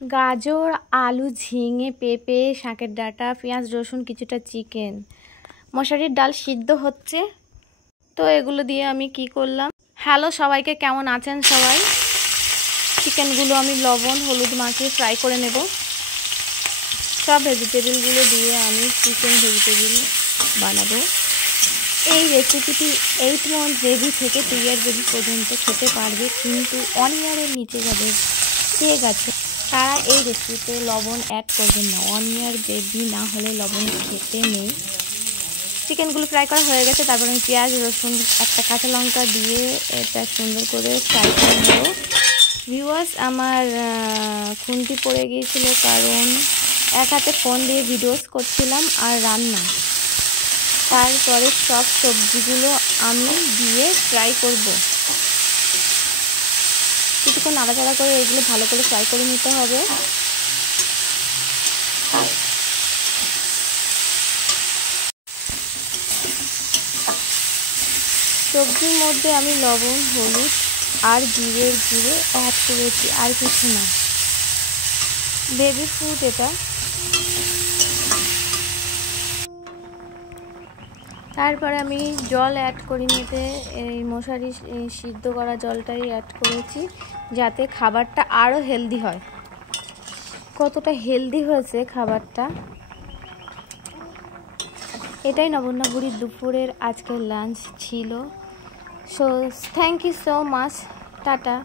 গাজর, আলু, ঝিঙে, পেঁপে, শাকের ডাঁটা, পেঁয়াজ, রসুন, কিছুটা চিকেন, মশারির ডাল সিদ্ধ হচ্ছে। তো এগুলো দিয়ে আমি কি করলাম। হ্যালো সবাইকে, কেমন আছেন সবাই? চিকেনগুলো আমি লবণ হলুদ মাখিয়ে ফ্রাই করে নেব। সব ভেজিটেবলগুলো দিয়ে আমি চিকেন ভেজিটেবল বানাবো। এই রেসিপিটি 8 মান্থ বেবি থেকে 2 ইয়ার বেবি পর্যন্ত খেতে পারবে, কিন্তু 1 ইয়ারের নিচে যাদের ঠিক আছে তারা এই রেসিপিতে লবণ অ্যাড করবেন না। 1 ইয়ার বেবি না হলে লবণ খেতে নেই। চিকেনগুলো ফ্রাই করা হয়ে গেছে, তারপরে আমি পেঁয়াজ রসুন একটা কাঁচা লঙ্কা দিয়ে এটা সুন্দর করে ফ্রাই করে নেব। ভিউয়ার্স, আমার খুন্তি পড়ে গিয়েছিল কারণ এক হাতে ফোন দিয়ে ভিডিওস করছিলাম আর রান্না। তারপরে সব সবজিগুলো আমি দিয়ে ফ্রাই করব। কিছুক্ষণ নাড়াচাড়া করে এগুলো ভালো করে ফ্রাই করে নিতে হবে। সবজির মধ্যে আমি লবণ হলুদ আর জিরের গুঁড়ো অ্যাড করেছি, আর কিছু না। বেবি ফুড এটা। তারপরে আমি জল অ্যাড করি নিতে, এই মশারি সিদ্ধ করা জলটাই অ্যাড করেছি যাতে খাবারটা আরও হেলদি হয়। কতটা হেলদি হয়েছে খাবারটা, এটাই নবন্যা বুড়ির দুপুরের আজকের লাঞ্চ ছিল। So thank you so much, tata.